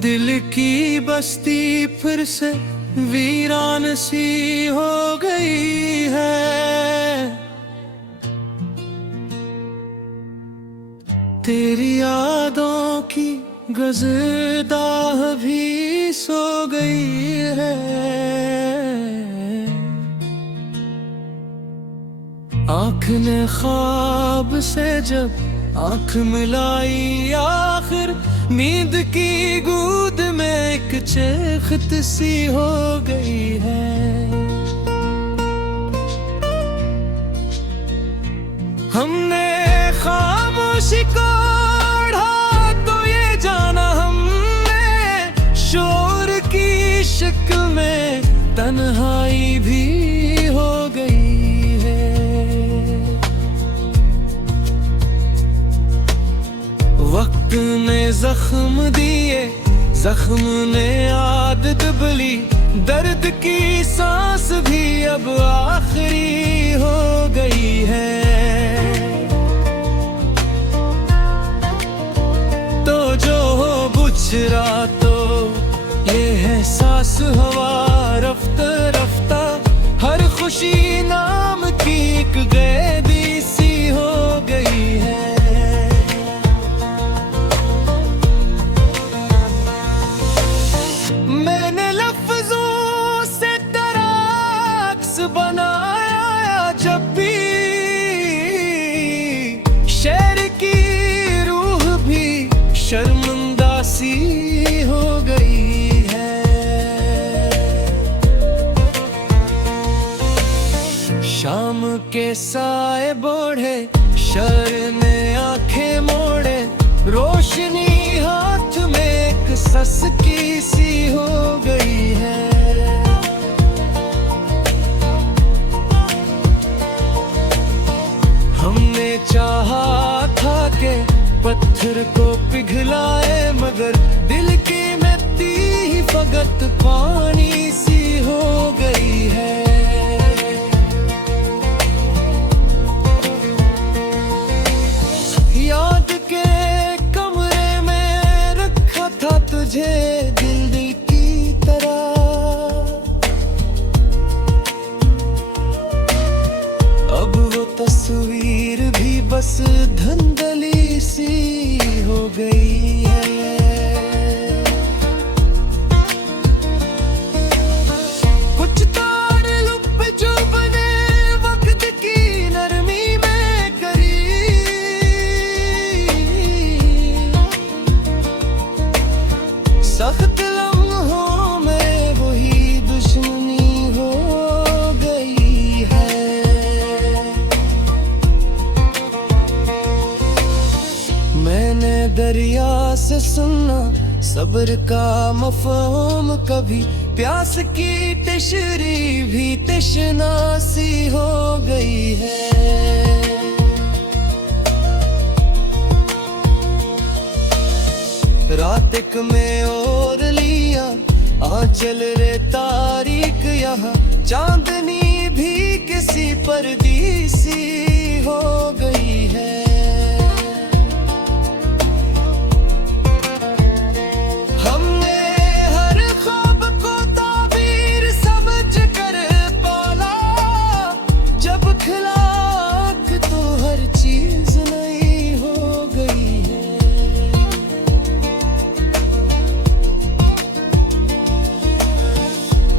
दिल की बस्ती फिर से वीरान सी हो गई है। तेरी यादों की गज़दाह भी सो गई है। आँख ने ख्वाब से जब आँख मिलाई, आखिर नींद की गूद में एक चेखत सी हो गई है। हमने खामोशी को ओढ़ा तो ये जाना हमने शोर की शक्ल में तन्हाई भी हो गई है। वक्त ने जख्म दिए, जख्म ने आदत बली, दर्द की सांस भी अब आखिरी हो गई है। तो जो हो बुझरा तो ये है सांस हवा रफ्ता रफ्ता, हर खुशी नाम की एक गैदी सी हो गई है। मैंने लफ्जों से तराक्स बनाया जब भी, शेर की रूह भी शर्मिंदा सी हो गई है। शाम के साए बोढ़े, शर ने आंखें मोड़े, रोशनी हाथ में एक सस्की सी हो गई है। हमने चाहा था कि पत्थर को पिघलाए, मगर दिल की मिट्टी ही फकत पानी सी हो गई है। याद के कमरे में रखा था तुझे दिल की तरह, अब वो तस्वीर भी बस धुंधली सी हो गई है। कुछ तारुफ जो बने वक्त की नरमी में करी, सख्त लम्हों में वही दुश्मनी हो गई है। मैंने दरिया से सुना सब्र का मफ़हूम, कभी प्यास की तशरी भी तशना सी हो गई है। रात एक में और लिया आंचल रे तारीख, यहाँ चांदनी भी किसी परदेसी हो गई है। हमने हर ख्वाब को ताबीर समझ कर पाला, जब खिला आँख तो हर चीज नई हो गई है।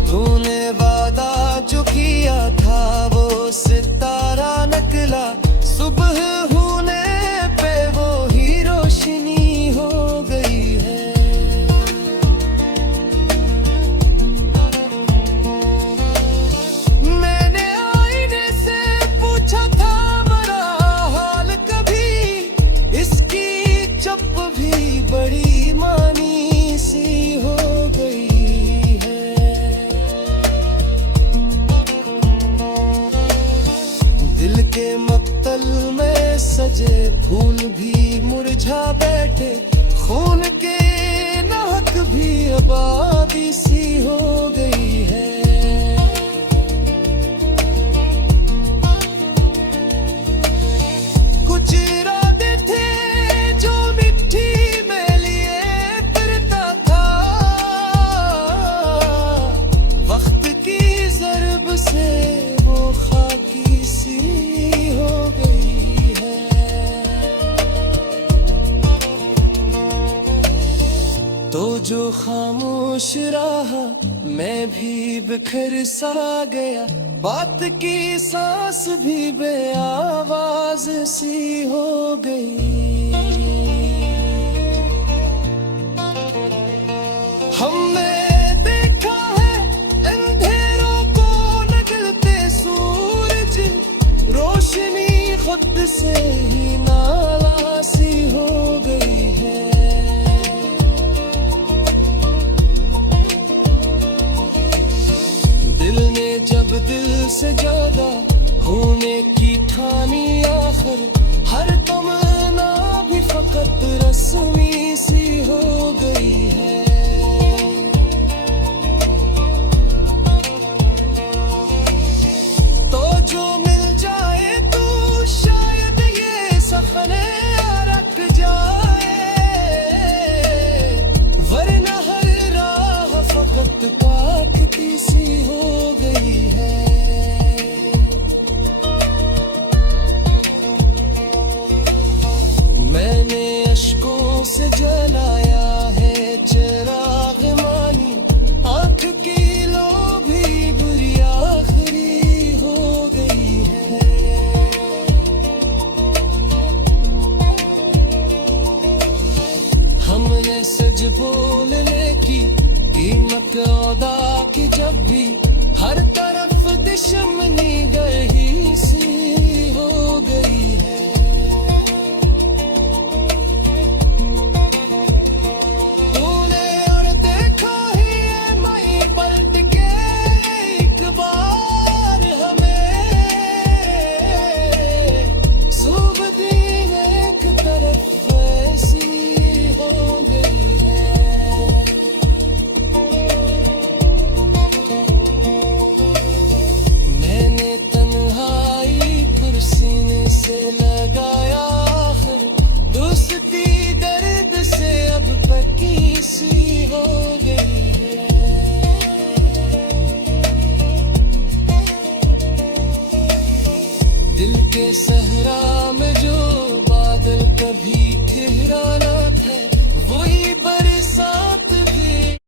तूने वादा जो किया था वो सितारा निकला, सुबह होने पे वो ही रोशनी हो गई है। मैंने आईने से पूछा था मेरा हाल कभी, इसकी चप भी बड़ी मानी सी हो गई है। दिल के मक्तल में सजे फूल भी मुरझा बैठे, खून के नाहक भी आबादी सी हो गई है। जो खामोश रहा मैं भी बिखर सा गया, बात की सांस भी बेआवाज सी हो गई। हमने देखा है अंधेरों को निकलते सूरज, रोशनी खुद से ही नाला सी हो गई है। दिल ने जब दिल से ज्यादा होने की ठानी, आखिर हर तमन्ना भी फकत रस्मी सी हो गई है। तो जो मिल जाए तो शायद ये सपने रख जाए, वरना हर राह फकत काखती सी हो गई है। मैंने अश्कों से जलाया है चिराग मानी, आंख की लो भी बुरी आखिरी हो गई है। हमने सच बोलने की कीमत अदा की, जब भी हर तरफ दुश्मनी गई सी हो गई है। तूने और देखा ही है मैं पलट के एक बार, हमें सुबह दिन एक तरफ ऐसी हो गई है। मैंने तन्हाई कुर्सी से लगा